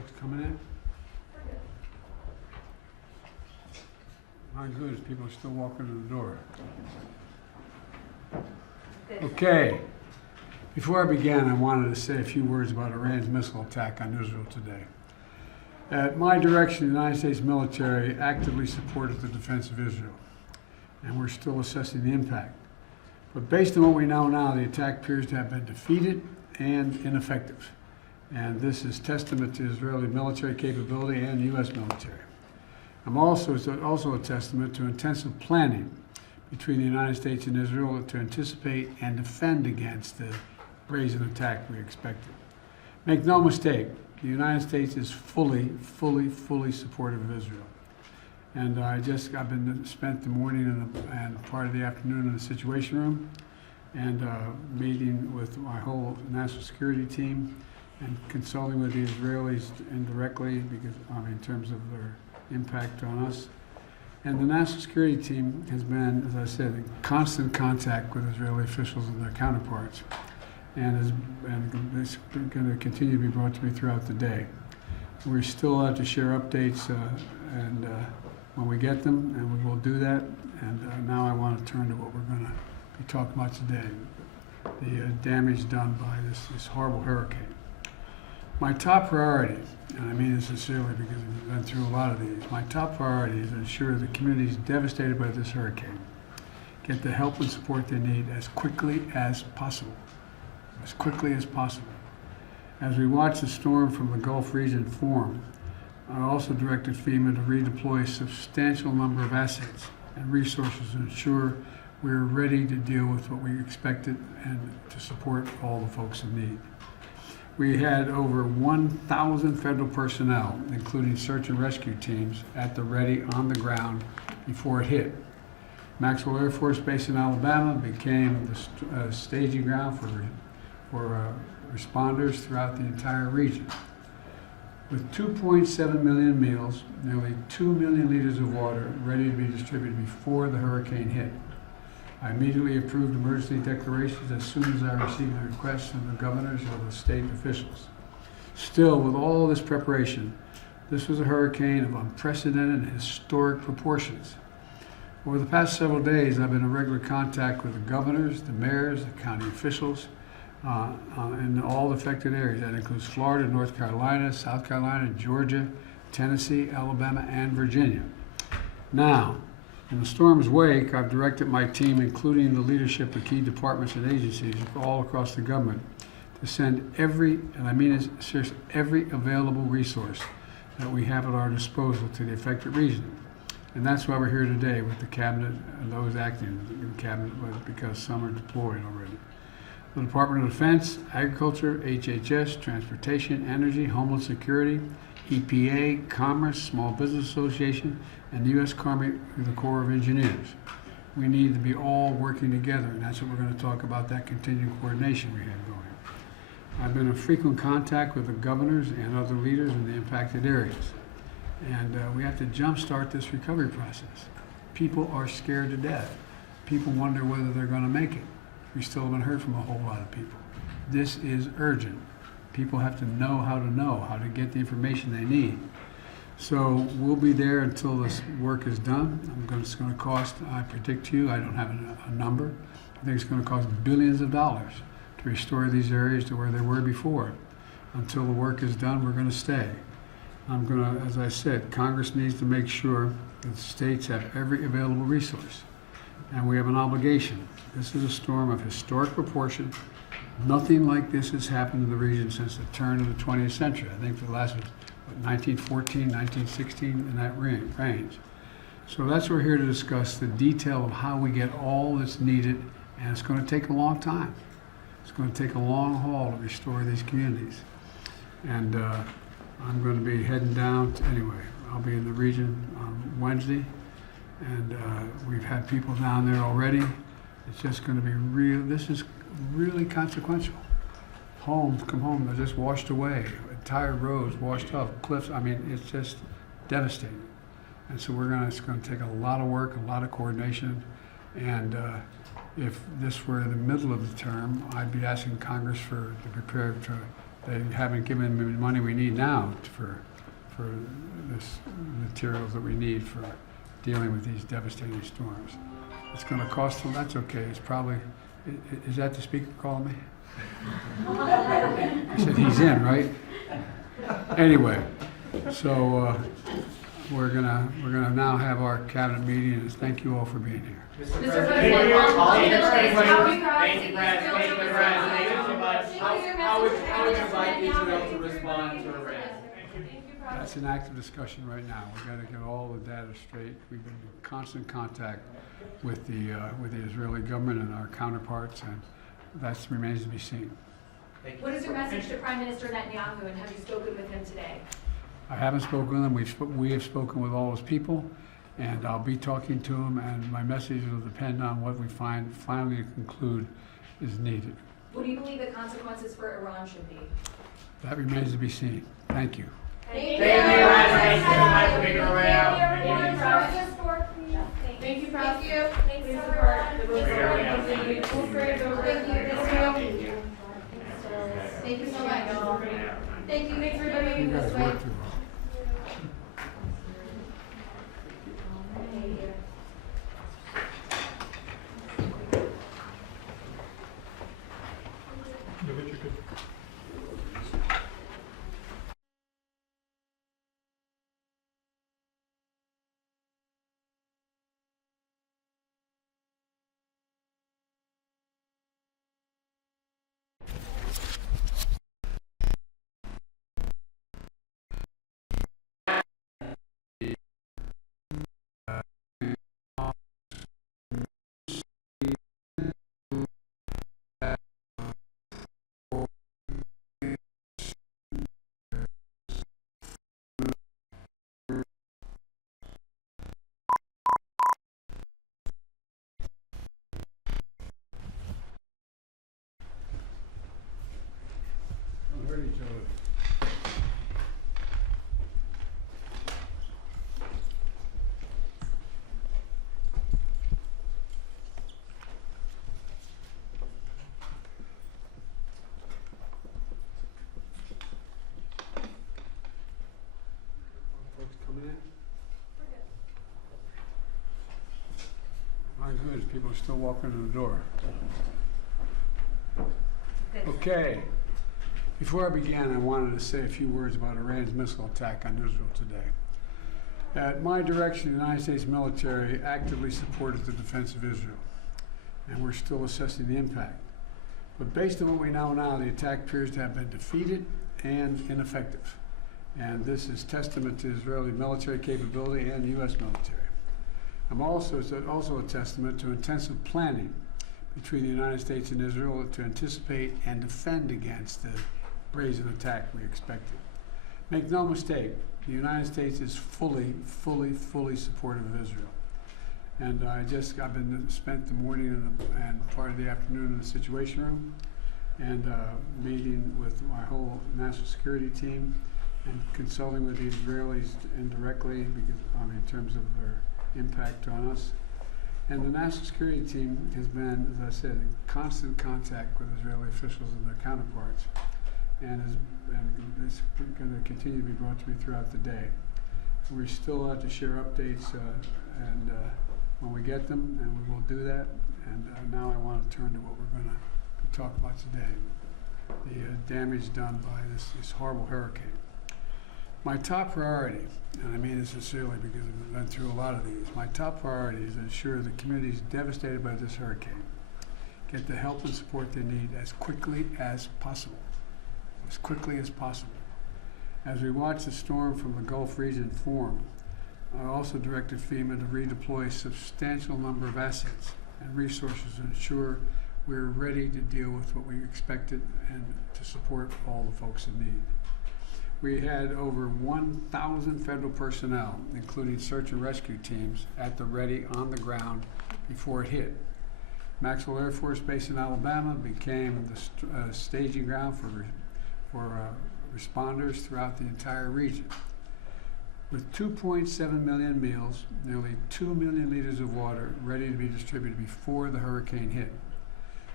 folks coming in? My goodness, people are still walking in the door. Okay. Before I began, I wanted to say a few words about Iran's missile attack on Israel today. At my direction, the United States military actively supported the defense of Israel, and we're still assessing the impact. But based on what we know now, the attack appears to have been defeated and ineffective. And this is testament to Israeli military capability and U.S. military. It's also a testament to intensive planning between the United States and Israel to anticipate and defend against the brazen attack we expected. Make no mistake, the United States is fully supportive of Israel. And I've been spent the morning and part of the afternoon in the Situation Room and meeting with my whole national security team and consulting with the Israelis indirectly because, in terms of their impact on us. And the national security team has been, as I said, in constant contact with Israeli officials and their counterparts, and it's going to continue to be brought to me throughout the day. We're still out to share updates when we get them, and we will do that. And now I want to turn to what we're going to be talking about today, the damage done by this horrible hurricane. My top priority, and I mean this sincerely because we've been through a lot of these, my top priority is to ensure the communities devastated by this hurricane get the help and support they need as quickly as possible. As quickly as possible. As we watch the storm from the Gulf region form, I also directed FEMA to redeploy a substantial number of assets and resources to ensure we're ready to deal with what we expected and to support all the folks in need. We had over 1,000 federal personnel, including search and rescue teams, at the ready on the ground before it hit. Maxwell Air Force Base in Alabama became the staging ground for responders throughout the entire region. With 2.7 million meals, nearly 2 million liters of water ready to be distributed before the hurricane hit. I immediately approved emergency declarations as soon as I received the requests from the governors or the state officials. Still, with all this preparation, this was a hurricane of unprecedented and historic proportions. Over the past several days, I've been in regular contact with the governors, the mayors, the county officials, in all the affected areas. That includes Florida, North Carolina, South Carolina, Georgia, Tennessee, Alabama, and Virginia. Now, in the storm's wake, I've directed my team, including the leadership of key departments and agencies all across the government, to send every, and I mean it seriously, every available resource that we have at our disposal to the affected region. And that's why we're here today with the cabinet and those acting in the cabinet, because some are deployed already. The Department of Defense, Agriculture, HHS, Transportation, Energy, Homeland Security, EPA, Commerce, Small Business Association, and the U.S. Army through the Corps of Engineers. We need to be all working together, and that's what we're going to talk about, that continued coordination we have going. I've been in frequent contact with the governors and other leaders in the impacted areas, and we have to jumpstart this recovery process. People are scared to death. People wonder whether they're going to make it. We still haven't heard from a whole lot of people. This is urgent. People have to know how to get the information they need. So we'll be there until this work is done. It's going to cost, I predict to you, I don't have a number. I think it's going to cost billions of dollars to restore these areas to where they were before. Until the work is done, we're going to stay. As I said, Congress needs to make sure that the states have every available resource. And we have an obligation. This is a storm of historic proportion. Nothing like this has happened in the region since the turn of the 20th century. I think the last was 1914, 1916, in that range. So that's what we're here to discuss, the detail of how we get all that's needed, and it's going to take a long time. It's going to take a long haul to restore these communities. And I'm going to be heading down anyway. I'll be in the region on Wednesday, and we've had people down there already. It's just going to be real. This is really consequential. Homes come home, they're just washed away. Entire roads washed up, cliffs. I mean, it's just devastating. And so it's going to take a lot of work, a lot of coordination. And if this were in the middle of the term, I'd be asking Congress to prepare to they haven't given the money we need now for this materials that we need for dealing with these devastating storms. It's going to cost them. That's okay. It's probably. Is that the speaker calling me? I said he's in, right? Anyway, so we're gonna now have our cabinet meeting, and thank you all for being here. Mr. President, thank you, Brad. How would you like Israel to respond to Iran? That's an active discussion right now. We've got to get all the data straight. We've been in constant contact with the Israeli government and our counterparts, and that remains to be seen. What is your message to Prime Minister Netanyahu, and have you spoken with him today? I haven't spoken with him. We have spoken with all his people, and I'll be talking to him, and my message will depend on what we finally conclude is needed. What do you believe the consequences for Iran should be? That remains to be seen. Thank you. Thank you. Thank you. Thank you. Thank you. Thank you so much. Thank you. Thanks for You making guys this way. work through it. Don't hurt each other. Folks coming in? My goodness, people are still walking in the door. Okay. Before I began, I wanted to say a few words about Iran's missile attack on Israel today. At my direction, the United States military actively supported the defense of Israel, and we're still assessing the impact. But based on what we know now, the attack appears to have been defeated and ineffective. And this is testament to Israeli military capability and U.S. military. It's also a testament to intensive planning between the United States and Israel to anticipate and defend against the brazen attack we expected. Make no mistake, the United States is fully supportive of Israel. And I've been spent the morning and part of the afternoon in the Situation Room, and meeting with my whole national security team and consulting with the Israelis indirectly because, in terms of their impact on us. And the national security team has been, as I said, in constant contact with Israeli officials and their counterparts, and is going to continue to be brought to me throughout the day. We're still out to share updates when we get them, and we will do that. And now I want to turn to what we're going to talk about today, the damage done by this horrible hurricane. My top priority, and I mean this sincerely because I've been through a lot of these, my top priority is to ensure the communities devastated by this hurricane get the help and support they need as quickly as possible. As quickly as possible. As we watch the storm from the Gulf region form, I also directed FEMA to redeploy a substantial number of assets and resources to ensure we're ready to deal with what we expected and to support all the folks in need. We had over 1,000 federal personnel, including search and rescue teams, at the ready on the ground before it hit. Maxwell Air Force Base in Alabama became the staging ground for responders throughout the entire region. With 2.7 million meals, nearly 2 million liters of water ready to be distributed before the hurricane hit.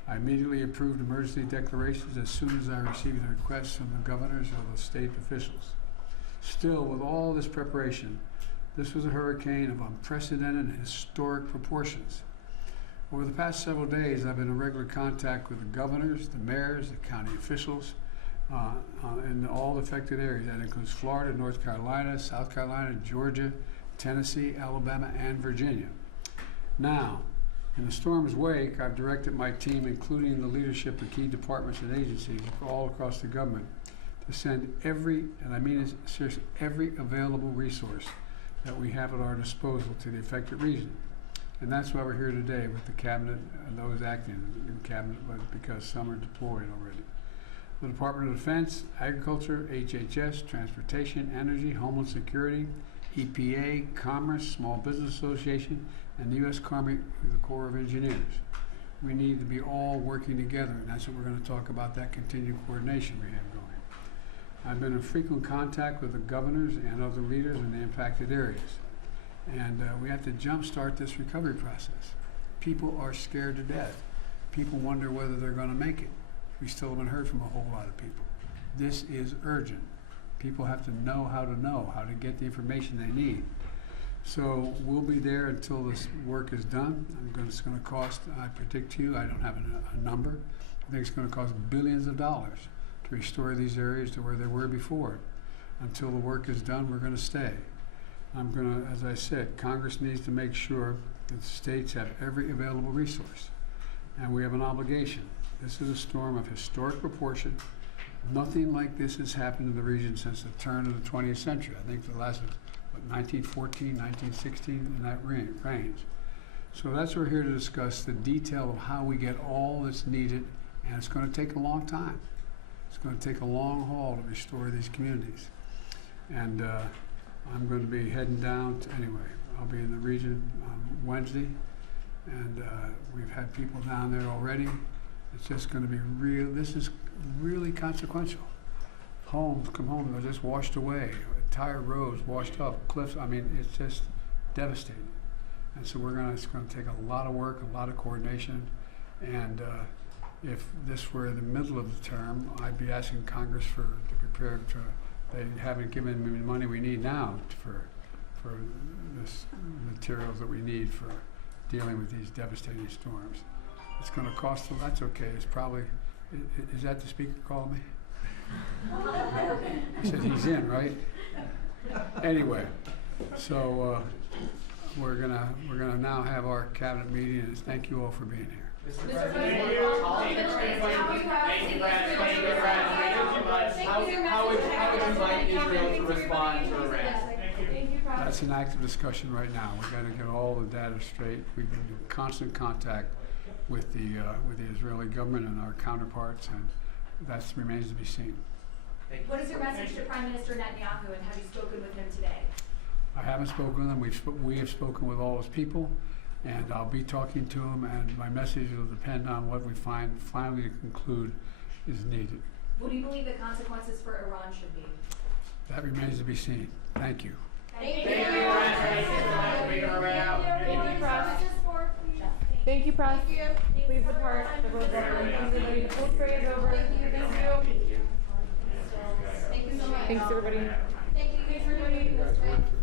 I immediately approved emergency declarations as soon as I received the requests from the governors of the state officials. Still, with all this preparation, this was a hurricane of unprecedented and historic proportions. Over the past several days, I've been in regular contact with the governors, the mayors, the county officials, in all the affected areas. That includes Florida, North Carolina, South Carolina, Georgia, Tennessee, Alabama, and Virginia. Now, in the storm's wake, I've directed my team, including the leadership of key departments and agencies all across the government, to send every, and I mean it seriously, every available resource that we have at our disposal to the affected region. And that's why we're here today with the cabinet and those acting in cabinet, because some are deployed already. The Department of Defense, Agriculture, HHS, Transportation, Energy, Homeland Security, EPA, Commerce, Small Business Association, and the U.S. Army, the Corps of Engineers. We need to be all working together, and that's what we're going to talk about, that continued coordination we have going. I've been in frequent contact with the governors and other leaders in the impacted areas. And we have to jumpstart this recovery process. People are scared to death. People wonder whether they're going to make it. We still haven't heard from a whole lot of people. This is urgent. People have to know how to get the information they need. So we'll be there until this work is done. It's going to cost, I predict to you, I don't have a number. I think it's going to cost billions of dollars to restore these areas to where they were before. Until the work is done, we're going to stay. I'm going to, as I said, Congress needs to make sure that the states have every available resource. And we have an obligation. This is a storm of historic proportion. Nothing like this has happened in the region since the turn of the 20th century. I think the last was, 1914, 1916, in that range. So that's what we're here to discuss, the detail of how we get all that's needed, and it's going to take a long time. It's going to take a long haul to restore these communities. And I'm going to be heading down to, anyway, I'll be in the region on Wednesday, and we've had people down there already. It's just going to be real, this is really consequential. Homes come home, they're just washed away. Entire roads washed up, cliffs, I mean, it's just devastating. And so it's going to take a lot of work, a lot of coordination, and if this were the middle of the term, I'd be asking Congress to prepare to, they haven't given me the money we need now for this materials that we need for dealing with these devastating storms. It's going to cost them, that's okay, it's probably, is that the speaker calling me? He said he's in, right? Anyway, so we're gonna now have our cabinet meeting, and thank you all for being here. Mr. President, thank you, Brad. Thank you, Brad. How would you like Israel to respond to Iran? That's an active discussion right now. We've got to get all the data straight. We've been in constant contact with the Israeli government and our counterparts, and that remains to be seen. What is your message to Prime Minister Netanyahu, and have you spoken with him today? I haven't spoken with him. We have spoken with all his people, and I'll be talking to him, and my message will depend on what we finally conclude is needed. What do you believe the consequences for Iran should be? That remains to be seen. Thank you. Thank you. Thank you, press. Please depart. The road everybody to full trade is over. Thank you. Thanks, everybody. Thank you, everybody.